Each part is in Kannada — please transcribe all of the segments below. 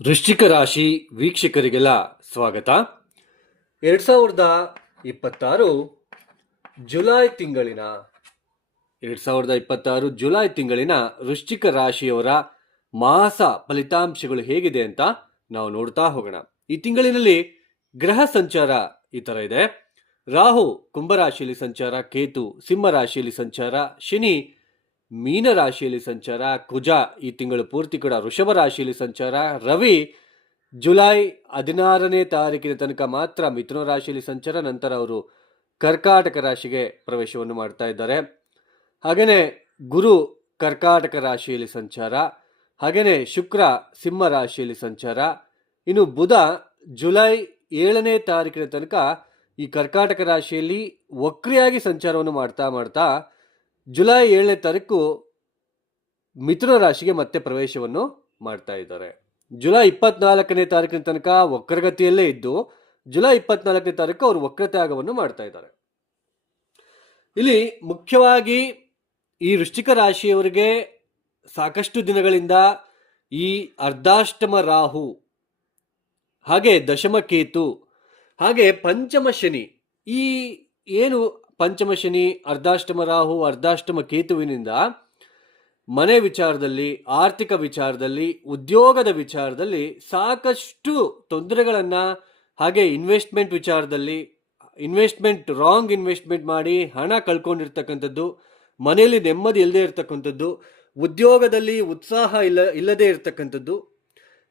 ವೃಶ್ಚಿಕ ರಾಶಿ ವೀಕ್ಷಕರಿಗೆಲ್ಲ ಸ್ವಾಗತ. 2026 ಜುಲೈ ತಿಂಗಳಿನ 2026 ಜುಲೈ ತಿಂಗಳಿನ ವೃಶ್ಚಿಕ ರಾಶಿಯವರ ಮಾಸ ಫಲಿತಾಂಶಗಳು ಹೇಗಿದೆ ಅಂತ ನಾವು ನೋಡ್ತಾ ಹೋಗೋಣ. ಈ ತಿಂಗಳಿನಲ್ಲಿ ಗ್ರಹ ಸಂಚಾರ ಈ ತರ ಇದೆ. ರಾಹು ಕುಂಭರಾಶಿಯಲ್ಲಿ ಸಂಚಾರ, ಕೇತು ಸಿಂಹ ರಾಶಿಯಲ್ಲಿ ಸಂಚಾರ, ಶನಿ ಮೀನ ರಾಶಿಯಲ್ಲಿ ಸಂಚಾರ, ಕುಜ ಈ ತಿಂಗಳು ಪೂರ್ತಿ ಕೂಡ ವೃಷಭ ರಾಶಿಯಲ್ಲಿ ಸಂಚಾರ, ರವಿ ಜುಲೈ 16ನೇ ತಾರೀಕಿನ ತನಕ ಮಾತ್ರ ಮಿಥುನ ರಾಶಿಯಲ್ಲಿ ಸಂಚಾರ, ನಂತರ ಅವರು ಕರ್ಕಾಟಕ ರಾಶಿಗೆ ಪ್ರವೇಶವನ್ನು ಮಾಡ್ತಾ ಇದ್ದಾರೆ. ಹಾಗೆಯೇ ಗುರು ಕರ್ಕಾಟಕ ರಾಶಿಯಲ್ಲಿ ಸಂಚಾರ, ಹಾಗೆಯೇ ಶುಕ್ರ ಸಿಂಹ ರಾಶಿಯಲ್ಲಿ ಸಂಚಾರ. ಇನ್ನು ಬುಧ ಜುಲೈ 7ನೇ ತಾರೀಕಿನ ತನಕ ಈ ಕರ್ಕಾಟಕ ರಾಶಿಯಲ್ಲಿ ವಕ್ರಿಯಾಗಿ ಸಂಚಾರವನ್ನು ಮಾಡ್ತಾ ಜುಲೈ 7ನೇ ತಾರೀಕು ಮಿಥುನ ರಾಶಿಗೆ ಮತ್ತೆ ಪ್ರವೇಶವನ್ನು ಮಾಡ್ತಾ ಇದ್ದಾರೆ. ಜುಲೈ 24ನೇ ತಾರೀಕಿನ ತನಕ ವಕ್ರಗತಿಯಲ್ಲೇ ಇದ್ದು ಜುಲೈ 24ನೇ ತಾರೀಕು ಅವರು ವಕ್ರತ್ಯಾಗವನ್ನು ಮಾಡ್ತಾ ಇದ್ದಾರೆ. ಇಲ್ಲಿ ಮುಖ್ಯವಾಗಿ ಈ ವೃಶ್ಚಿಕ ರಾಶಿಯವರಿಗೆ ಸಾಕಷ್ಟು ದಿನಗಳಿಂದ ಈ ಅರ್ಧಾಷ್ಟಮ ರಾಹು, ಹಾಗೆ ದಶಮ ಕೇತು, ಹಾಗೆ ಪಂಚಮ ಶನಿ, ಈ ಏನು ಪಂಚಮ ಶನಿ, ಅರ್ಧಾಷ್ಟಮ ರಾಹು, ಅರ್ಧಾಷ್ಟಮ ಕೇತುವಿನಿಂದ ಮನೆ ವಿಚಾರದಲ್ಲಿ, ಆರ್ಥಿಕ ವಿಚಾರದಲ್ಲಿ, ಉದ್ಯೋಗದ ವಿಚಾರದಲ್ಲಿ ಸಾಕಷ್ಟು ತೊಂದರೆಗಳನ್ನು, ಹಾಗೆ ಇನ್ವೆಸ್ಟ್ಮೆಂಟ್ ವಿಚಾರದಲ್ಲಿ ರಾಂಗ್ ಇನ್ವೆಸ್ಟ್ಮೆಂಟ್ ಮಾಡಿ ಹಣ ಕಳ್ಕೊಂಡಿರ್ತಕ್ಕಂಥದ್ದು, ಮನೆಯಲ್ಲಿ ನೆಮ್ಮದಿ ಇಲ್ಲದೆ ಇರತಕ್ಕಂಥದ್ದು, ಉದ್ಯೋಗದಲ್ಲಿ ಉತ್ಸಾಹ ಇಲ್ಲದೆ ಇರತಕ್ಕಂಥದ್ದು,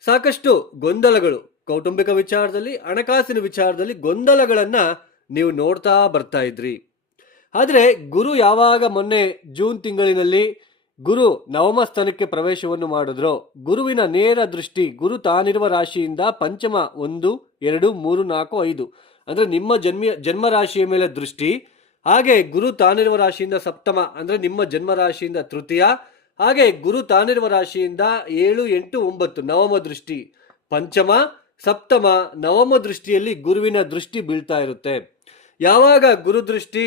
ಸಾಕಷ್ಟು ಗೊಂದಲಗಳು, ಕೌಟುಂಬಿಕ ವಿಚಾರದಲ್ಲಿ, ಹಣಕಾಸಿನ ವಿಚಾರದಲ್ಲಿ ಗೊಂದಲಗಳನ್ನು ನೀವು ನೋಡ್ತಾ ಬರ್ತಾ ಇದ್ರಿ. ಆದರೆ ಗುರು ಯಾವಾಗ ಮೊನ್ನೆ ಜೂನ್ ತಿಂಗಳಿನಲ್ಲಿ ಗುರು ನವಮ ಸ್ಥಾನಕ್ಕೆ ಪ್ರವೇಶವನ್ನು ಮಾಡಿದ್ರೋ, ಗುರುವಿನ ನೇರ ದೃಷ್ಟಿ, ಗುರು ತಾನಿರುವ ರಾಶಿಯಿಂದ ಪಂಚಮ 1, 2, 3, 4, 5 ಅಂದರೆ ನಿಮ್ಮ ಜನ್ಮ ರಾಶಿಯ ಮೇಲೆ ದೃಷ್ಟಿ, ಹಾಗೆ ಗುರು ತಾನಿರುವ ರಾಶಿಯಿಂದ ಸಪ್ತಮ ಅಂದರೆ ನಿಮ್ಮ ಜನ್ಮ ರಾಶಿಯಿಂದ ತೃತೀಯ, ಹಾಗೆ ಗುರು ತಾನಿರುವ ರಾಶಿಯಿಂದ 7, 8, 9 ನವಮ ದೃಷ್ಟಿ, ಪಂಚಮ ಸಪ್ತಮ ನವಮ ದೃಷ್ಟಿಯಲ್ಲಿ ಗುರುವಿನ ದೃಷ್ಟಿ ಬೀಳ್ತಾ ಇರುತ್ತೆ. ಯಾವಾಗ ಗುರು ದೃಷ್ಟಿ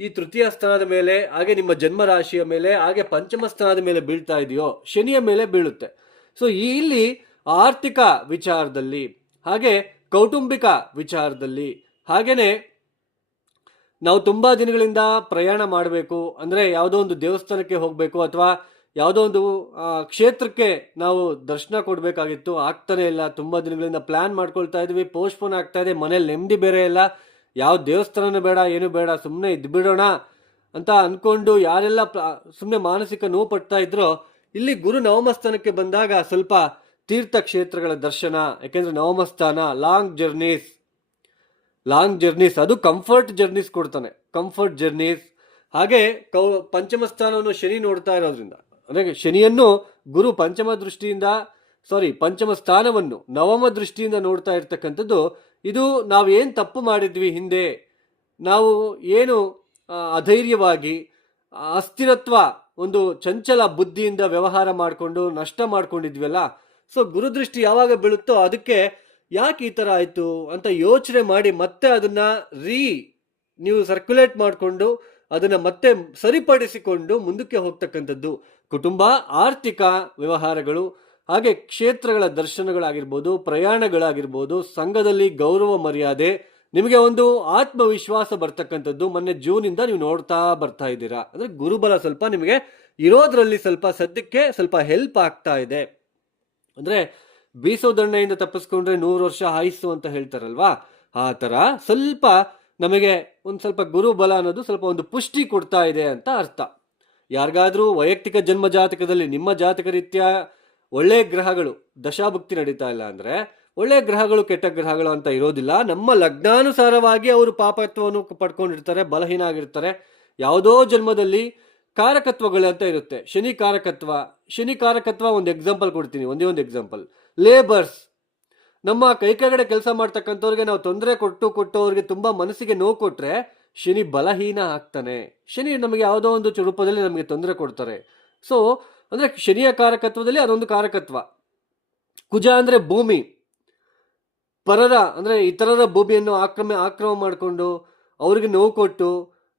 ಈ ತೃತೀಯ ಸ್ಥಾನದ ಮೇಲೆ, ಹಾಗೆ ನಿಮ್ಮ ಜನ್ಮ ರಾಶಿಯ ಮೇಲೆ, ಹಾಗೆ ಪಂಚಮ ಸ್ಥಾನದ ಮೇಲೆ ಬೀಳ್ತಾ ಇದೆಯೋ, ಶನಿಯ ಮೇಲೆ ಬೀಳುತ್ತೆ. ಸೊ ಇಲ್ಲಿ ಆರ್ಥಿಕ ವಿಚಾರದಲ್ಲಿ, ಹಾಗೆ ಕೌಟುಂಬಿಕ ವಿಚಾರದಲ್ಲಿ, ಹಾಗೇನೆ ನಾವು ತುಂಬಾ ದಿನಗಳಿಂದ ಪ್ರಯಾಣ ಮಾಡಬೇಕು ಅಂದರೆ ಯಾವುದೋ ಒಂದು ದೇವಸ್ಥಾನಕ್ಕೆ ಹೋಗಬೇಕು ಅಥವಾ ಯಾವುದೋ ಒಂದು ಕ್ಷೇತ್ರಕ್ಕೆ ನಾವು ದರ್ಶನ ಕೊಡಬೇಕಾಗಿತ್ತು, ಆಗ್ತಾನೆ ಇಲ್ಲ. ತುಂಬಾ ದಿನಗಳಿಂದ ಪ್ಲಾನ್ ಮಾಡ್ಕೊಳ್ತಾ ಇದ್ವಿ, ಪೋಸ್ಟ್ಪೋನ್ ಆಗ್ತಾ ಇದೆ, ಮನೇಲಿ ನೆಮ್ಮದಿ ಬೇರೆ ಇಲ್ಲ, ಯಾವ ದೇವಸ್ಥಾನನೂ ಬೇಡ, ಏನು ಬೇಡ, ಸುಮ್ಮನೆ ಇದ್ಬಿಡೋಣ ಅಂತ ಅಂದ್ಕೊಂಡು ಯಾರೆಲ್ಲ ಸುಮ್ಮನೆ ಮಾನಸಿಕ ನೋವು ಪಡ್ತಾ ಇದ್ರೋ, ಇಲ್ಲಿ ಗುರು ನವಮ ಸ್ಥಾನಕ್ಕೆ ಬಂದಾಗ ಸ್ವಲ್ಪ ತೀರ್ಥ ಕ್ಷೇತ್ರಗಳ ದರ್ಶನ, ಯಾಕೆಂದ್ರೆ ನವಮ ಸ್ಥಾನ ಲಾಂಗ್ ಜರ್ನೀಸ್, ಅದು ಕಂಫರ್ಟ್ ಜರ್ನೀಸ್ ಕೊಡ್ತಾನೆ, ಕಂಫರ್ಟ್ ಜರ್ನೀಸ್. ಹಾಗೆ ಪಂಚಮ ಸ್ಥಾನವನ್ನು ಶನಿ ನೋಡ್ತಾ ಇರೋದ್ರಿಂದ, ಅಂದರೆ ಶನಿಯನ್ನು ಗುರು ಪಂಚಮ ಸ್ಥಾನವನ್ನು ನವಮ ದೃಷ್ಟಿಯಿಂದ ನೋಡ್ತಾ ಇರ್ತಕ್ಕಂಥದ್ದು, ಇದು ನಾವೇನು ತಪ್ಪು ಮಾಡಿದ್ವಿ ಹಿಂದೆ, ನಾವು ಏನು ಅಧೈರ್ಯವಾಗಿ ಅಸ್ಥಿರತ್ವ, ಒಂದು ಚಂಚಲ ಬುದ್ಧಿಯಿಂದ ವ್ಯವಹಾರ ಮಾಡಿಕೊಂಡು ನಷ್ಟ ಮಾಡ್ಕೊಂಡಿದ್ವಲ್ಲ, ಸೊ ಗುರುದೃಷ್ಟಿ ಯಾವಾಗ ಬೀಳುತ್ತೋ ಅದಕ್ಕೆ ಯಾಕೆ ಈ ಥರ ಆಯಿತು ಅಂತ ಯೋಚನೆ ಮಾಡಿ ಮತ್ತೆ ಅದನ್ನ ನೀವು ಸರ್ಕ್ಯುಲೇಟ್ ಮಾಡಿಕೊಂಡು ಅದನ್ನ ಮತ್ತೆ ಸರಿಪಡಿಸಿಕೊಂಡು ಮುಂದಕ್ಕೆ ಹೋಗ್ತಕ್ಕಂಥದ್ದು. ಕುಟುಂಬ, ಆರ್ಥಿಕ ವ್ಯವಹಾರಗಳು, ಹಾಗೆ ಕ್ಷೇತ್ರಗಳ ದರ್ಶನಗಳಾಗಿರ್ಬೋದು, ಪ್ರಯಾಣಗಳಾಗಿರ್ಬೋದು, ಸಂಘದಲ್ಲಿ ಗೌರವ ಮರ್ಯಾದೆ, ನಿಮಗೆ ಒಂದು ಆತ್ಮವಿಶ್ವಾಸ ಬರ್ತಕ್ಕಂಥದ್ದು ಮೊನ್ನೆ ಜೂನಿಂದ ನೀವು ನೋಡ್ತಾ ಬರ್ತಾ ಇದ್ದೀರಾ. ಅಂದರೆ ಗುರುಬಲ ಸ್ವಲ್ಪ ನಿಮಗೆ ಇರೋದ್ರಲ್ಲಿ ಸ್ವಲ್ಪ ಸದ್ಯಕ್ಕೆ ಸ್ವಲ್ಪ ಹೆಲ್ಪ್ ಆಗ್ತಾ ಇದೆ. ಅಂದರೆ ಬೀಸೋ ದಣ್ಣೆಯಿಂದ ತಪ್ಪಿಸ್ಕೊಂಡ್ರೆ 100 ವರ್ಷ ಆಯುಸ್ಸು ಅಂತ ಹೇಳ್ತಾರಲ್ವಾ, ಆ ಥರ ಸ್ವಲ್ಪ ನಮಗೆ ಒಂದು ಸ್ವಲ್ಪ ಗುರುಬಲ ಅನ್ನೋದು ಸ್ವಲ್ಪ ಒಂದು ಪುಷ್ಟಿ ಕೊಡ್ತಾ ಇದೆ ಅಂತ ಅರ್ಥ. ಯಾರಿಗಾದ್ರೂ ವೈಯಕ್ತಿಕ ಜನ್ಮ ಜಾತಕದಲ್ಲಿ ನಿಮ್ಮ ಜಾತಕ ರೀತ್ಯ ಒಳ್ಳೆ ಗ್ರಹಗಳು ದಶಾಭುಕ್ತಿ ನಡೀತಾ ಇಲ್ಲ ಅಂದರೆ, ಒಳ್ಳೆ ಗ್ರಹಗಳು ಕೆಟ್ಟ ಗ್ರಹಗಳು ಅಂತ ಇರೋದಿಲ್ಲ. ನಮ್ಮ ಲಗ್ನಾನುಸಾರವಾಗಿ ಅವರು ಪಾಪತ್ವವನ್ನು ಪಡ್ಕೊಂಡಿರ್ತಾರೆ, ಬಲಹೀನ ಆಗಿರ್ತಾರೆ. ಯಾವುದೋ ಜನ್ಮದಲ್ಲಿ ಕಾರಕತ್ವಗಳು ಅಂತ ಇರುತ್ತೆ. ಶನಿ ಕಾರಕತ್ವ ಒಂದು ಎಕ್ಸಾಂಪಲ್ ಕೊಡ್ತೀನಿ, ಒಂದೇ ಒಂದು ಎಕ್ಸಾಂಪಲ್. ಲೇಬರ್ಸ್, ನಮ್ಮ ಕೈ ಕೆಳಗಡೆ ಕೆಲಸ ಮಾಡ್ತಕ್ಕಂಥವ್ರಿಗೆ ನಾವು ತೊಂದರೆ ಕೊಟ್ಟು ಅವ್ರಿಗೆ ತುಂಬಾ ಮನಸ್ಸಿಗೆ ನೋವು ಕೊಟ್ರೆ ಶನಿ ಬಲಹೀನ ಆಗ್ತಾನೆ. ಶನಿ ನಮಗೆ ಯಾವುದೋ ಒಂದು ರೂಪದಲ್ಲಿ ನಮಗೆ ತೊಂದರೆ ಕೊಡ್ತಾರೆ. ಸೊ ಅಂದ್ರೆ ಶನಿಯ ಕಾರಕತ್ವದಲ್ಲಿ ಅದೊಂದು ಕಾರಕತ್ವ. ಕುಜ ಅಂದ್ರೆ ಭೂಮಿ, ಇತರರ ಭೂಮಿಯನ್ನು ಆಕ್ರಮ ಮಾಡಿಕೊಂಡು ಅವ್ರಿಗೆ ನೋವು ಕೊಟ್ಟು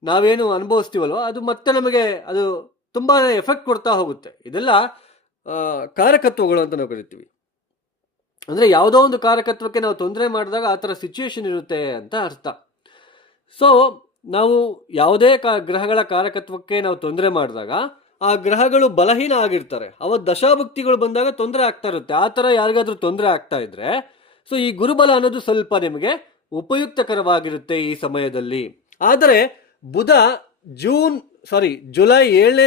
ನಾವೇನು ಅನುಭವಿಸ್ತೀವಲ್ವ, ಅದು ಮತ್ತೆ ನಮಗೆ ಅದು ತುಂಬಾ ಎಫೆಕ್ಟ್ ಕೊಡ್ತಾ ಹೋಗುತ್ತೆ. ಇದೆಲ್ಲ ಕಾರಕತ್ವಗಳು ಅಂತ ನಾವು ಕರಿತೀವಿ. ಅಂದರೆ ಯಾವುದೋ ಒಂದು ಕಾರಕತ್ವಕ್ಕೆ ನಾವು ತೊಂದರೆ ಮಾಡಿದಾಗ ಆ ಥರ ಸಿಚುವೇಶನ್ ಇರುತ್ತೆ ಅಂತ ಅರ್ಥ. ಸೊ ನಾವು ಯಾವುದೇ ಗ್ರಹಗಳ ಕಾರಕತ್ವಕ್ಕೆ ನಾವು ತೊಂದರೆ ಮಾಡಿದಾಗ ಆ ಗ್ರಹಗಳು ಬಲಹೀನ ಆಗಿರ್ತಾರೆ, ಅವತ್ತು ದಶಾಭುಕ್ತಿಗಳು ಬಂದಾಗ ತೊಂದರೆ ಆಗ್ತಾ ಇರುತ್ತೆ. ಆ ಥರ ಯಾರಿಗಾದ್ರೂ ತೊಂದರೆ ಆಗ್ತಾ ಇದ್ರೆ ಸೊ ಈ ಗುರುಬಲ ಅನ್ನೋದು ಸ್ವಲ್ಪ ನಿಮಗೆ ಉಪಯುಕ್ತಕರವಾಗಿರುತ್ತೆ ಈ ಸಮಯದಲ್ಲಿ. ಆದರೆ ಬುಧ ಜುಲೈ 7ನೇ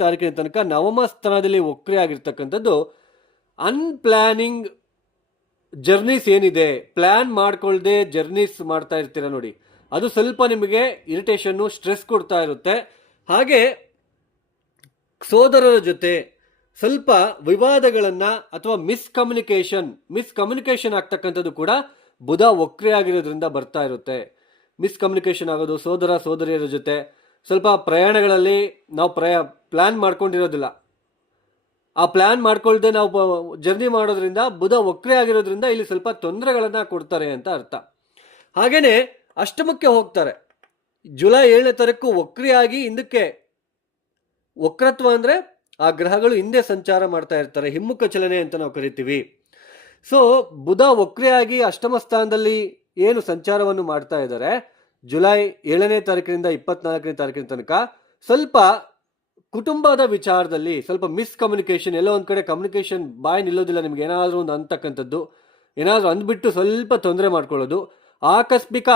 ತಾರೀಕಿನ ತನಕ ನವಮ ಸ್ಥಾನದಲ್ಲಿ ವಕ್ರಿ ಆಗಿರ್ತಕ್ಕಂಥದ್ದು ಅನ್ಪ್ಲಾನಿಂಗ್ ಜರ್ನೀಸ್ ಏನಿದೆ, ಪ್ಲಾನ್ ಮಾಡ್ಕೊಳ್ದೆ ಜರ್ನೀಸ್ ಮಾಡ್ತಾ ಇರ್ತೀರ ನೋಡಿ, ಅದು ಸ್ವಲ್ಪ ನಿಮಗೆ ಇರಿಟೇಷನ್ನು, ಸ್ಟ್ರೆಸ್ ಕೊಡ್ತಾ ಇರುತ್ತೆ. ಹಾಗೆ ಸೋದರರ ಜೊತೆ ಸ್ವಲ್ಪ ವಿವಾದಗಳನ್ನು ಅಥವಾ ಮಿಸ್ಕಮ್ಯುನಿಕೇಶನ್ ಆಗ್ತಕ್ಕಂಥದ್ದು ಕೂಡ ಬುಧ ವಕ್ರಿ ಆಗಿರೋದ್ರಿಂದ ಬರ್ತಾ ಇರುತ್ತೆ. ಮಿಸ್ಕಮ್ಯುನಿಕೇಶನ್ ಆಗೋದು, ಸೋದರಿಯರ ಜೊತೆ ಸ್ವಲ್ಪ ಪ್ರಯಾಣಗಳಲ್ಲಿ ನಾವು ಪ್ಲಾನ್ ಮಾಡ್ಕೊಂಡಿರೋದಿಲ್ಲ, ಆ ಪ್ಲಾನ್ ಮಾಡ್ಕೊಳ್ದೆ ನಾವು ಜರ್ನಿ ಮಾಡೋದ್ರಿಂದ ಬುಧ ವಕ್ರಿ ಆಗಿರೋದ್ರಿಂದ ಇಲ್ಲಿ ಸ್ವಲ್ಪ ತೊಂದರೆಗಳನ್ನು ಕೊಡ್ತಾರೆ ಅಂತ ಅರ್ಥ. ಹಾಗೇನೆ ಅಷ್ಟಮಕ್ಕೆ ಹೋಗ್ತಾರೆ, ಜುಲೈ 7ನೇ ತಾರೀಕು ವಕ್ರಿಯಾಗಿ ಹಿಂದಕ್ಕೆ, ವಕ್ರತ್ವ ಅಂದರೆ ಆ ಗ್ರಹಗಳು ಹಿಂದೆ ಸಂಚಾರ ಮಾಡ್ತಾ ಇರ್ತಾರೆ, ಹಿಮ್ಮುಖ ಚಲನೆ ಅಂತ ನಾವು ಕರಿತೀವಿ. ಸೊ ಬುಧ ವಕ್ರಿಯಾಗಿ ಅಷ್ಟಮ ಸ್ಥಾನದಲ್ಲಿ ಏನು ಸಂಚಾರವನ್ನು ಮಾಡ್ತಾ ಇದ್ದಾರೆ ಜುಲೈ 7ನೇ ತಾರೀಕಿನಿಂದ 24ನೇ ತಾರೀಕಿನ ತನಕ, ಸ್ವಲ್ಪ ಕುಟುಂಬದ ವಿಚಾರದಲ್ಲಿ ಸ್ವಲ್ಪ ಮಿಸ್ಕಮ್ಯುನಿಕೇಶನ್, ಎಲ್ಲೋ ಒಂದು ಕಡೆ ಕಮ್ಯುನಿಕೇಶನ್ ಬಾಯಿ ನಿಲ್ಲೋದಿಲ್ಲ, ನಿಮ್ಗೆ ಏನಾದರೂ ಒಂದು ಅಂತಕ್ಕಂಥದ್ದು, ಏನಾದರೂ ಅಂದ್ಬಿಟ್ಟು ಸ್ವಲ್ಪ ತೊಂದರೆ ಮಾಡ್ಕೊಳ್ಳೋದು, ಆಕಸ್ಮಿಕ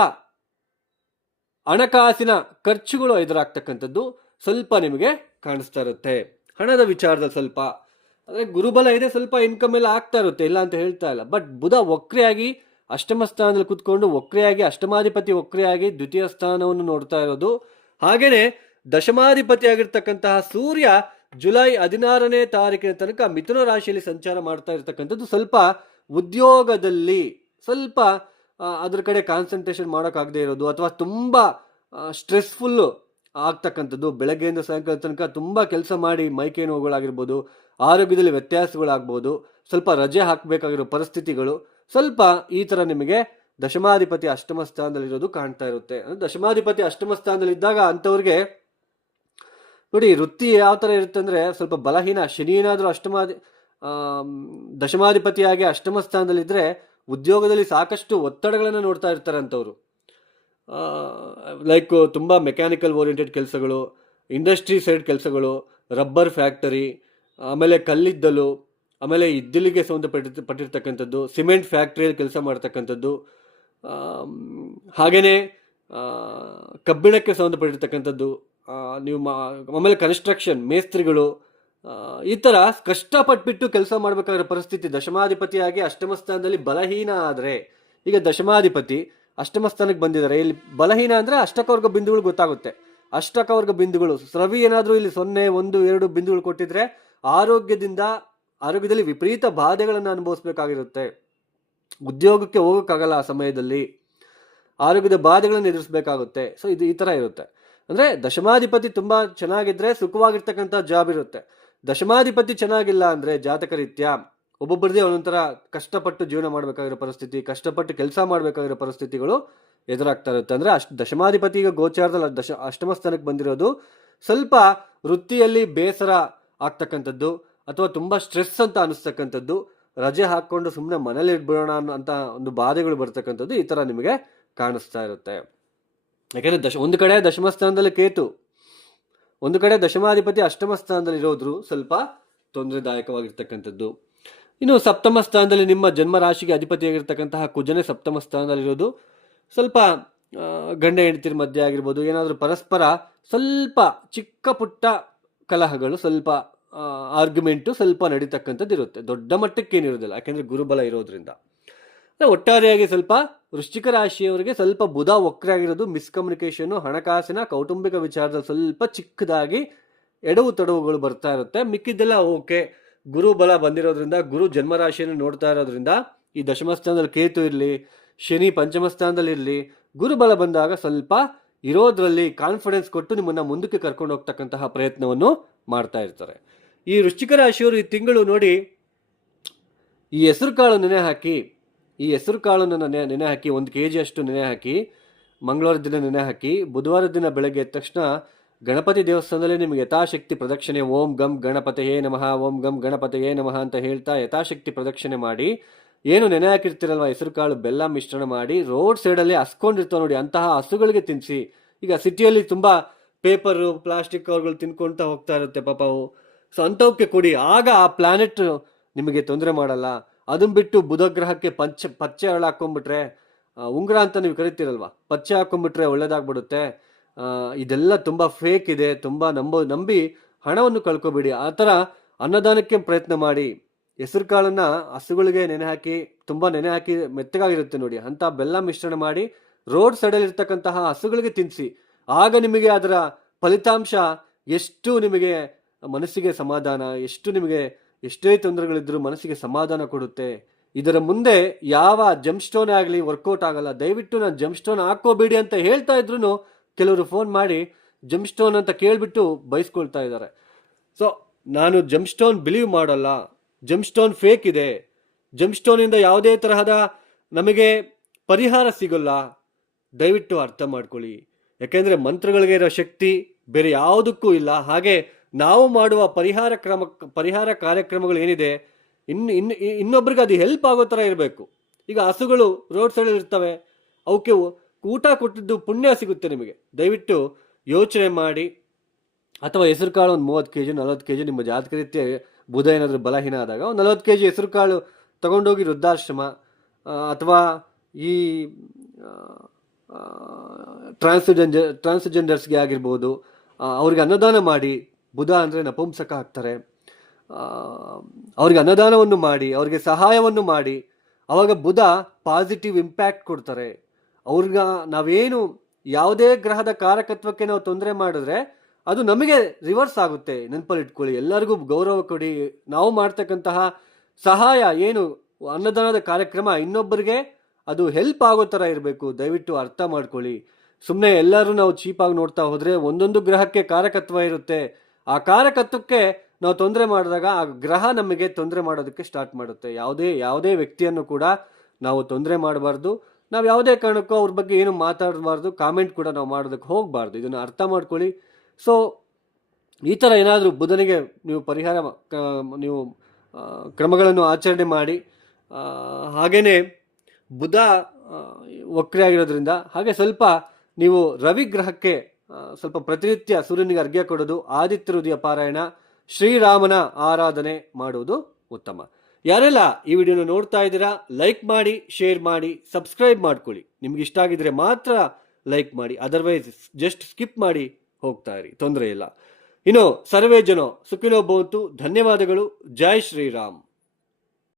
ಹಣಕಾಸಿನ ಖರ್ಚುಗಳು ಎದುರಾಗ್ತಕ್ಕಂಥದ್ದು ಸ್ವಲ್ಪ ನಿಮಗೆ ಕಾಣಿಸ್ತಾ ಇರುತ್ತೆ. ಹಣದ ವಿಚಾರದಲ್ಲಿ ಸ್ವಲ್ಪ ಅಂದರೆ ಗುರುಬಲ ಇದೆ, ಸ್ವಲ್ಪ ಇನ್ಕಮ್ ಎಲ್ಲ ಆಗ್ತಾ ಇರುತ್ತೆ, ಇಲ್ಲ ಅಂತ ಹೇಳ್ತಾ ಇಲ್ಲ. ಬಟ್ ಬುಧ ವಕ್ರಿಯಾಗಿ ಅಷ್ಟಮ ಸ್ಥಾನದಲ್ಲಿ ಕುತ್ಕೊಂಡು ವಕ್ರಿಯಾಗಿ ಅಷ್ಟಮಾಧಿಪತಿ ವಕ್ರಿಯಾಗಿ ದ್ವಿತೀಯ ಸ್ಥಾನವನ್ನು ನೋಡ್ತಾ ಇರೋದು. ಹಾಗೇನೆ ದಶಮಾಧಿಪತಿ ಆಗಿರ್ತಕ್ಕಂತಹ ಸೂರ್ಯ ಜುಲೈ 16ನೇ ತಾರೀಕಿನ ತನಕ ಮಿಥುನ ರಾಶಿಯಲ್ಲಿ ಸಂಚಾರ ಮಾಡ್ತಾ ಇರ್ತಕ್ಕಂಥದ್ದು ಸ್ವಲ್ಪ ಉದ್ಯೋಗದಲ್ಲಿ ಸ್ವಲ್ಪ ಅದ್ರ ಕಡೆ ಕಾನ್ಸಂಟ್ರೇಷನ್ ಮಾಡೋಕ್ಕಾಗದೇ ಇರೋದು, ಅಥವಾ ತುಂಬ ಸ್ಟ್ರೆಸ್ಫುಲ್ಲು ಆಗ್ತಕ್ಕಂಥದ್ದು, ಬೆಳಗ್ಗೆಯಿಂದ ಸಾಯಂಕಾಲ ತನಕ ತುಂಬ ಕೆಲಸ ಮಾಡಿ ಮೈಕೈ ನೋವುಗಳಾಗಿರ್ಬೋದು, ಆರೋಗ್ಯದಲ್ಲಿ ವ್ಯತ್ಯಾಸಗಳಾಗ್ಬೋದು, ಸ್ವಲ್ಪ ರಜೆ ಹಾಕಬೇಕಾಗಿರೋ ಪರಿಸ್ಥಿತಿಗಳು ಸ್ವಲ್ಪ ಈ ಥರ ನಿಮಗೆ ದಶಮಾಧಿಪತಿ ಅಷ್ಟಮ ಸ್ಥಾನದಲ್ಲಿರೋದು ಕಾಣ್ತಾ ಇರುತ್ತೆ. ದಶಮಾಧಿಪತಿ ಅಷ್ಟಮ ಸ್ಥಾನದಲ್ಲಿದ್ದಾಗ ಅಂಥವ್ರಿಗೆ ನೋಡಿ ವೃತ್ತಿ ಯಾವ ಥರ ಇರುತ್ತೆ ಅಂದರೆ ಸ್ವಲ್ಪ ಬಲಹೀನ. ಶನಿ ಏನಾದರೂ ದಶಮಾಧಿಪತಿಯಾಗಿ ಅಷ್ಟಮ ಸ್ಥಾನದಲ್ಲಿದ್ದರೆ ಉದ್ಯೋಗದಲ್ಲಿ ಸಾಕಷ್ಟು ಒತ್ತಡಗಳನ್ನು ನೋಡ್ತಾ ಇರ್ತಾರೆ ಅಂಥವ್ರು. ಲೈಕ್ ತುಂಬ ಮೆಕ್ಯಾನಿಕಲ್ ಓರಿಯೆಂಟೆಡ್ ಕೆಲಸಗಳು, ಇಂಡಸ್ಟ್ರಿ ಸೈಡ್ ಕೆಲಸಗಳು, ರಬ್ಬರ್ ಫ್ಯಾಕ್ಟರಿ, ಆಮೇಲೆ ಕಲ್ಲಿದ್ದಲು, ಆಮೇಲೆ ಇದ್ದಿಲಿಗೆ ಸಂಬಂಧಪಟ್ಟಿರ್ತಕ್ಕಂಥದ್ದು, ಸಿಮೆಂಟ್ ಫ್ಯಾಕ್ಟ್ರಿಯಲ್ಲಿ ಕೆಲಸ ಮಾಡ್ತಕ್ಕಂಥದ್ದು, ಹಾಗೆಯೇ ಕಬ್ಬಿಣಕ್ಕೆ ಸಂಬಂಧಪಟ್ಟಿರ್ತಕ್ಕಂಥದ್ದು, ಆಮೇಲೆ ಕನ್ಸ್ಟ್ರಕ್ಷನ್ ಮೇಸ್ತ್ರಿಗಳು, ಈ ಥರ ಕಷ್ಟಪಟ್ಬಿಟ್ಟು ಕೆಲಸ ಮಾಡಬೇಕಾಗಿರೋ ಪರಿಸ್ಥಿತಿ. ದಶಮಾಧಿಪತಿಯಾಗಿ ಅಷ್ಟಮ ಸ್ಥಾನದಲ್ಲಿ ಬಲಹೀನ ಆದರೆ, ಈಗ ದಶಮಾಧಿಪತಿ ಅಷ್ಟಮ ಸ್ಥಾನಕ್ಕೆ ಬಂದಿದ್ದಾರೆ, ಇಲ್ಲಿ ಬಲಹೀನ ಅಂದರೆ ಅಷ್ಟಕವರ್ಗ ಬಿಂದುಗಳು ಗೊತ್ತಾಗುತ್ತೆ. ಅಷ್ಟಕವರ್ಗ ಬಿಂದುಗಳು ರವಿ ಏನಾದರೂ ಇಲ್ಲಿ 0, 1, 2 ಬಿಂದುಗಳು ಕೊಟ್ಟಿದ್ರೆ ಆರೋಗ್ಯದಲ್ಲಿ ವಿಪರೀತ ಬಾಧೆಗಳನ್ನು ಅನುಭವಿಸ್ಬೇಕಾಗಿರುತ್ತೆ. ಉದ್ಯೋಗಕ್ಕೆ ಹೋಗೋಕ್ಕಾಗಲ್ಲ, ಆ ಸಮಯದಲ್ಲಿ ಆರೋಗ್ಯದ ಬಾಧೆಗಳನ್ನು ಎದುರಿಸಬೇಕಾಗುತ್ತೆ. ಸೊ ಇದು ಈ ಥರ ಇರುತ್ತೆ. ಅಂದರೆ ದಶಮಾಧಿಪತಿ ತುಂಬ ಚೆನ್ನಾಗಿದ್ರೆ ಸುಖವಾಗಿರ್ತಕ್ಕಂಥ ಜಾಬ್ ಇರುತ್ತೆ. ದಶಮಾಧಿಪತಿ ಚೆನ್ನಾಗಿಲ್ಲ ಅಂದರೆ ಜಾತಕ ರೀತ್ಯ ಒಬ್ಬೊಬ್ಬರದೇ ಒಂದೊಂಥರ ಕಷ್ಟಪಟ್ಟು ಜೀವನ ಮಾಡಬೇಕಾಗಿರೋ ಪರಿಸ್ಥಿತಿ, ಕಷ್ಟಪಟ್ಟು ಕೆಲಸ ಮಾಡಬೇಕಾಗಿರೋ ಪರಿಸ್ಥಿತಿಗಳು ಎದುರಾಗ್ತಾ ಇರುತ್ತೆ. ಅಂದರೆ ದಶಮಾಧಿಪತಿ ಈಗ ಗೋಚಾರದಲ್ಲಿ ಅಷ್ಟಮ ಸ್ಥಾನಕ್ಕೆ ಬಂದಿರೋದು ಸ್ವಲ್ಪ ವೃತ್ತಿಯಲ್ಲಿ ಬೇಸರ ಆಗ್ತಕ್ಕಂಥದ್ದು, ಅಥವಾ ತುಂಬ ಸ್ಟ್ರೆಸ್ ಅಂತ ಅನಿಸ್ತಕ್ಕಂಥದ್ದು, ರಜೆ ಹಾಕ್ಕೊಂಡು ಸುಮ್ಮನೆ ಮನೇಲಿ ಇಟ್ಬಿಡೋಣ ಅಂತ ಒಂದು ಬಾಧೆಗಳು ಬರ್ತಕ್ಕಂಥದ್ದು ಈ ಥರ ನಿಮಗೆ ಕಾಣಿಸ್ತಾ ಇರುತ್ತೆ. ಯಾಕೆಂದರೆ ಒಂದು ಕಡೆ ದಶಮ ಸ್ಥಾನದಲ್ಲಿ ಕೇತು, ಒಂದು ಕಡೆ ದಶಮಾಧಿಪತಿ ಅಷ್ಟಮ ಸ್ಥಾನದಲ್ಲಿ ಇರೋದ್ರು ಸ್ವಲ್ಪ ತೊಂದರೆದಾಯಕವಾಗಿರ್ತಕ್ಕಂಥದ್ದು. ಇನ್ನು ಸಪ್ತಮ ಸ್ಥಾನದಲ್ಲಿ ನಿಮ್ಮ ಜನ್ಮ ರಾಶಿಗೆ ಅಧಿಪತಿಯಾಗಿರ್ತಕ್ಕಂತಹ ಕುಜನೇ ಸಪ್ತಮ ಸ್ಥಾನದಲ್ಲಿರೋದು ಸ್ವಲ್ಪ ಗಂಡ ಹೆಂಡತಿರ ಮಧ್ಯೆ ಆಗಿರ್ಬೋದು, ಏನಾದರೂ ಪರಸ್ಪರ ಸ್ವಲ್ಪ ಚಿಕ್ಕ ಪುಟ್ಟ ಕಲಹಗಳು, ಸ್ವಲ್ಪ ಆರ್ಗ್ಯುಮೆಂಟು ಸ್ವಲ್ಪ ನಡೀತಕ್ಕಂಥದ್ದು ಇರುತ್ತೆ. ದೊಡ್ಡ ಮಟ್ಟಕ್ಕೇನಿರೋದಿಲ್ಲ, ಯಾಕೆಂದರೆ ಗುರುಬಲ ಇರೋದ್ರಿಂದ. ಒಟ್ಟಾರೆಯಾಗಿ ಸ್ವಲ್ಪ ವೃಶ್ಚಿಕ ರಾಶಿಯವರಿಗೆ ಸ್ವಲ್ಪ ಬುಧ ವಕ್ರಾಗಿರೋದು ಮಿಸ್ಕಮ್ಯುನಿಕೇಶನ್ನು, ಹಣಕಾಸಿನ ಕೌಟುಂಬಿಕ ವಿಚಾರದಲ್ಲಿ ಸ್ವಲ್ಪ ಚಿಕ್ಕದಾಗಿ ಎಡವು ತಡವುಗಳು ಬರ್ತಾ ಇರುತ್ತೆ. ಮಿಕ್ಕಿದ್ದೆಲ್ಲ ಓಕೆ. ಗುರು ಬಲ ಬಂದಿರೋದ್ರಿಂದ, ಗುರು ಜನ್ಮರಾಶಿಯನ್ನು ನೋಡ್ತಾ ಇರೋದ್ರಿಂದ, ಈ ದಶಮ ಸ್ಥಾನದಲ್ಲಿ ಕೇತು ಇರಲಿ, ಶನಿ ಪಂಚಮ ಸ್ಥಾನದಲ್ಲಿ ಇರಲಿ, ಗುರುಬಲ ಬಂದಾಗ ಸ್ವಲ್ಪ ಇರೋದ್ರಲ್ಲಿ ಕಾನ್ಫಿಡೆನ್ಸ್ ಕೊಟ್ಟು ನಿಮ್ಮನ್ನು ಮುಂದಕ್ಕೆ ಕರ್ಕೊಂಡು ಹೋಗ್ತಕ್ಕಂತಹ ಪ್ರಯತ್ನವನ್ನು ಮಾಡ್ತಾ ಇರ್ತಾರೆ. ಈ ವೃಶ್ಚಿಕ ರಾಶಿಯವರು ಈ ತಿಂಗಳು ನೋಡಿ, ಈ ಹೆಸರು ಕಾಳು ನೆನೆ ಹಾಕಿ, ಈ ಹೆಸರು ಕಾಳನ್ನು ನೆನೆ ಹಾಕಿ 1 kg ಅಷ್ಟು ನೆನೆ ಹಾಕಿ, ಮಂಗಳವಾರ ದಿನ ನೆನೆ ಹಾಕಿ, ಬುಧವಾರ ದಿನ ಬೆಳಗ್ಗೆ ಎದ್ದ ತಕ್ಷಣ ಗಣಪತಿ ದೇವಸ್ಥಾನದಲ್ಲಿ ನಿಮಗೆ ಯಥಾಶಕ್ತಿ ಪ್ರದಕ್ಷಿಣೆ ಓಂ ಗಂ ಗಣಪತಿಯೇ ನಮಃ ಓಂ ಗಂ ಗಣಪತಿಯೇ ನಮಃ ಅಂತ ಹೇಳ್ತಾ ಯಥಾಶಕ್ತಿ ಪ್ರದಕ್ಷಿಣೆ ಮಾಡಿ, ಏನು ನೆನೆ ಹಾಕಿರ್ತಿರಲ್ವ ಹೆಸರು ಕಾಳು ಬೆಲ್ಲ ಮಿಶ್ರಣ ಮಾಡಿ ರೋಡ್ ಸೈಡಲ್ಲಿ ಹಸ್ಕೊಂಡಿರ್ತಾವೆ ನೋಡಿ, ಅಂತಹ ಹಸುಗಳಿಗೆ ತಿನ್ನಿಸಿ. ಈಗ ಸಿಟಿಯಲ್ಲಿ ತುಂಬ ಪೇಪರು ಪ್ಲಾಸ್ಟಿಕ್ ಕವರ್ಗಳು ತಿನ್ಕೊಳ್ತಾ ಹೋಗ್ತಾ ಇರುತ್ತೆ ಪಾಪವು. ಸೊ ಅಂಥವಕ್ಕೆ ಕೊಡಿ, ಆಗ ಆ ಪ್ಲಾನೆಟ್ ನಿಮಗೆ ತೊಂದರೆ ಮಾಡಲ್ಲ. ಅದನ್ನ ಬಿಟ್ಟು ಬುಧ ಗ್ರಹಕ್ಕೆ ಪಚ್ಚೆ ಹರಳು ಹಾಕೊಂಡ್ಬಿಟ್ರೆ, ಉಂಗುರ ಅಂತ ನೀವು ಕರಿತೀರಲ್ವ, ಪಚ್ಚೆ ಹಾಕೊಂಡ್ಬಿಟ್ರೆ ಒಳ್ಳೇದಾಗ್ಬಿಡುತ್ತೆ. ಇದೆಲ್ಲ ತುಂಬ ಫೇಕ್ ಇದೆ, ತುಂಬ ನಂಬಿ ಹಣವನ್ನು ಕಳ್ಕೊಬೇಡಿ. ಆ ಥರ ಅನ್ನದಾನಕ್ಕೆ ಪ್ರಯತ್ನ ಮಾಡಿ. ಹೆಸರು ಕಾಳನ್ನ ಹಸುಗಳಿಗೆ ತುಂಬ ನೆನೆ ಹಾಕಿ ಮೆತ್ತಗಾಗಿರುತ್ತೆ ನೋಡಿ, ಅಂತ ಬೆಲ್ಲ ಮಿಶ್ರಣ ಮಾಡಿ ರೋಡ್ ಸೈಡಲ್ಲಿ ಇರ್ತಕ್ಕಂತಹ ಹಸುಗಳಿಗೆ ತಿನ್ನಿಸಿ. ಆಗ ನಿಮಗೆ ಅದರ ಫಲಿತಾಂಶ ಎಷ್ಟು ನಿಮಗೆ ಮನಸ್ಸಿಗೆ ಸಮಾಧಾನ, ಎಷ್ಟೇ ತೊಂದರೆಗಳಿದ್ರೂ ಮನಸ್ಸಿಗೆ ಸಮಾಧಾನ ಕೊಡುತ್ತೆ. ಇದರ ಮುಂದೆ ಯಾವ ಜಂಪ್ ಸ್ಟೋನ್ ಆಗಲಿ ವರ್ಕೌಟ್ ಆಗಲ್ಲ. ದಯವಿಟ್ಟು ನಾನು ಜಂಪ್ ಸ್ಟೋನ್ ಹಾಕೋಬೇಡಿ ಅಂತ ಹೇಳ್ತಾ ಇದ್ರು ಕೆಲವರು ಫೋನ್ ಮಾಡಿ ಜಂಪ್ ಸ್ಟೋನ್ ಅಂತ ಕೇಳಿಬಿಟ್ಟು ಬಯಸ್ಕೊಳ್ತಾ ಇದ್ದಾರೆ. ಸೊ ನಾನು ಜಂಪ್ ಸ್ಟೋನ್ ಬಿಲೀವ್ ಮಾಡಲ್ಲ, ಜಂಪ್ ಸ್ಟೋನ್ ಫೇಕ್ ಇದೆ, ಜಂಪ್ ಸ್ಟೋನಿಂದ ಯಾವುದೇ ತರಹದ ನಮಗೆ ಪರಿಹಾರ ಸಿಗಲ್ಲ. ದಯವಿಟ್ಟು ಅರ್ಥ ಮಾಡ್ಕೊಳ್ಳಿ. ಯಾಕೆಂದರೆ ಮಂತ್ರಗಳಿಗೆ ಇರೋ ಶಕ್ತಿ ಬೇರೆ ಯಾವುದಕ್ಕೂ ಇಲ್ಲ. ಹಾಗೆ ನಾವು ಮಾಡುವ ಪರಿಹಾರ ಕಾರ್ಯಕ್ರಮಗಳು ಏನಿದೆ, ಇನ್ನೊಬ್ರಿಗೆ ಅದು ಹೆಲ್ಪ್ ಆಗೋ ಥರ ಇರಬೇಕು. ಈಗ ಹಸುಗಳು ರೋಡ್ ಸೈಡಲ್ಲಿ ಇರ್ತವೆ, ಅವಕ್ಕೆ ಊಟ ಕೊಟ್ಟಿದ್ದು ಪುಣ್ಯ ಸಿಗುತ್ತೆ ನಿಮಗೆ. ದಯವಿಟ್ಟು ಯೋಚನೆ ಮಾಡಿ. ಅಥವಾ ಹೆಸರು ಕಾಳು ಒಂದು 30 kg 40 kg ನಿಮ್ಮ ಜಾತಕ ರೀತಿಯ ಬುಧ ಏನಾದರೂ ಬಲಹೀನ ಆದಾಗ ಒಂದು 40 kg ಹೆಸರು ಕಾಳು ತಗೊಂಡೋಗಿ ವೃದ್ಧಾಶ್ರಮ ಅಥವಾ ಈ ಟ್ರಾನ್ಸ್ಜೆಂಡರ್ಸ್ಗೆ ಆಗಿರ್ಬೋದು, ಅವ್ರಿಗೆ ಅನ್ನದಾನ ಮಾಡಿ. ಬುಧ ಅಂದರೆ ನಪುಂಸಕ ಆಗ್ತಾರೆ, ಅವ್ರಿಗೆ ಅನ್ನದಾನವನ್ನು ಮಾಡಿ, ಅವ್ರಿಗೆ ಸಹಾಯವನ್ನು ಮಾಡಿ. ಅವಾಗ ಬುಧ ಪಾಸಿಟಿವ್ ಇಂಪ್ಯಾಕ್ಟ್ ಕೊಡ್ತಾರೆ. ಅವ್ರಿಗೆ ನಾವೇನು ಯಾವುದೇ ಗ್ರಹದ ಕಾರಕತ್ವಕ್ಕೆ ನಾವು ತೊಂದರೆ ಮಾಡಿದ್ರೆ ಅದು ನಮಗೆ ರಿವರ್ಸ್ ಆಗುತ್ತೆ. ನೆನಪಲ್ಲಿ ಇಟ್ಕೊಳ್ಳಿ. ಎಲ್ಲರಿಗೂ ಗೌರವ ಕೊಡಿ. ನಾವು ಮಾಡ್ತಕ್ಕಂತಹ ಸಹಾಯ ಏನು ಅನ್ನದಾನದ ಕಾರ್ಯಕ್ರಮ ಇನ್ನೊಬ್ಬರಿಗೆ ಅದು ಹೆಲ್ಪ್ ಆಗೋ ಥರ ಇರಬೇಕು. ದಯವಿಟ್ಟು ಅರ್ಥ ಮಾಡ್ಕೊಳ್ಳಿ. ಸುಮ್ಮನೆ ಎಲ್ಲರೂ ನಾವು ಚೀಪಾಗಿ ನೋಡ್ತಾ ಹೋದರೆ ಒಂದೊಂದು ಗ್ರಹಕ್ಕೆ ಕಾರಕತ್ವ ಇರುತ್ತೆ. ಆ ಕಾರಕತ್ವಕ್ಕೆ ನಾವು ತೊಂದರೆ ಮಾಡಿದಾಗ ಆ ಗ್ರಹ ನಮಗೆ ತೊಂದರೆ ಮಾಡೋದಕ್ಕೆ ಸ್ಟಾರ್ಟ್ ಮಾಡುತ್ತೆ. ಯಾವುದೇ ವ್ಯಕ್ತಿಯನ್ನು ಕೂಡ ನಾವು ತೊಂದರೆ ಮಾಡಬಾರ್ದು. ನಾವು ಯಾವುದೇ ಕಾರಣಕ್ಕೂ ಅವ್ರ ಬಗ್ಗೆ ಏನು ಮಾತಾಡಬಾರ್ದು, ಕಾಮೆಂಟ್ ಕೂಡ ನಾವು ಮಾಡೋದಕ್ಕೆ ಹೋಗಬಾರ್ದು. ಇದನ್ನು ಅರ್ಥ ಮಾಡ್ಕೊಳ್ಳಿ. ಸೊ ಈ ಥರ ಏನಾದರೂ ಬುಧನಿಗೆ ನೀವು ನೀವು ಕ್ರಮಗಳನ್ನು ಆಚರಣೆ ಮಾಡಿ. ಹಾಗೆಯೇ ಬುಧ ವಕ್ರಿ ಆಗಿರೋದ್ರಿಂದ ಹಾಗೆ ಸ್ವಲ್ಪ ನೀವು ರವಿ ಗ್ರಹಕ್ಕೆ ಸ್ವಲ್ಪ ಪ್ರತಿನಿತ್ಯ ಸೂರ್ಯನಿಗೆ ಅರ್ಘ್ಯ ಕೊಡೋದು, ಆದಿತ್ಯ ಹೃದಯ ಪಾರಾಯಣ, ಶ್ರೀರಾಮನ ಆರಾಧನೆ ಮಾಡುವುದು ಉತ್ತಮ. ಯಾರೆಲ್ಲ ಈ ವಿಡಿಯೋನ ನೋಡ್ತಾ ಇದ್ದೀರಾ, ಲೈಕ್ ಮಾಡಿ, ಶೇರ್ ಮಾಡಿ, ಸಬ್ಸ್ಕ್ರೈಬ್ ಮಾಡ್ಕೊಳ್ಳಿ. ನಿಮ್ಗೆ ಇಷ್ಟ ಆಗಿದ್ರೆ ಮಾತ್ರ ಲೈಕ್ ಮಾಡಿ, ಅದರ್ವೈಸ್ ಜಸ್ಟ್ ಸ್ಕಿಪ್ ಮಾಡಿ ಹೋಗ್ತಾ ಇರಿ, ತೊಂದರೆ ಇಲ್ಲ. ಇನ್ನು ಸರ್ವೇ ಜನ ಸುಖಿನೋ ಭವಂತು. ಧನ್ಯವಾದಗಳು. ಜೈ ಶ್ರೀರಾಮ್.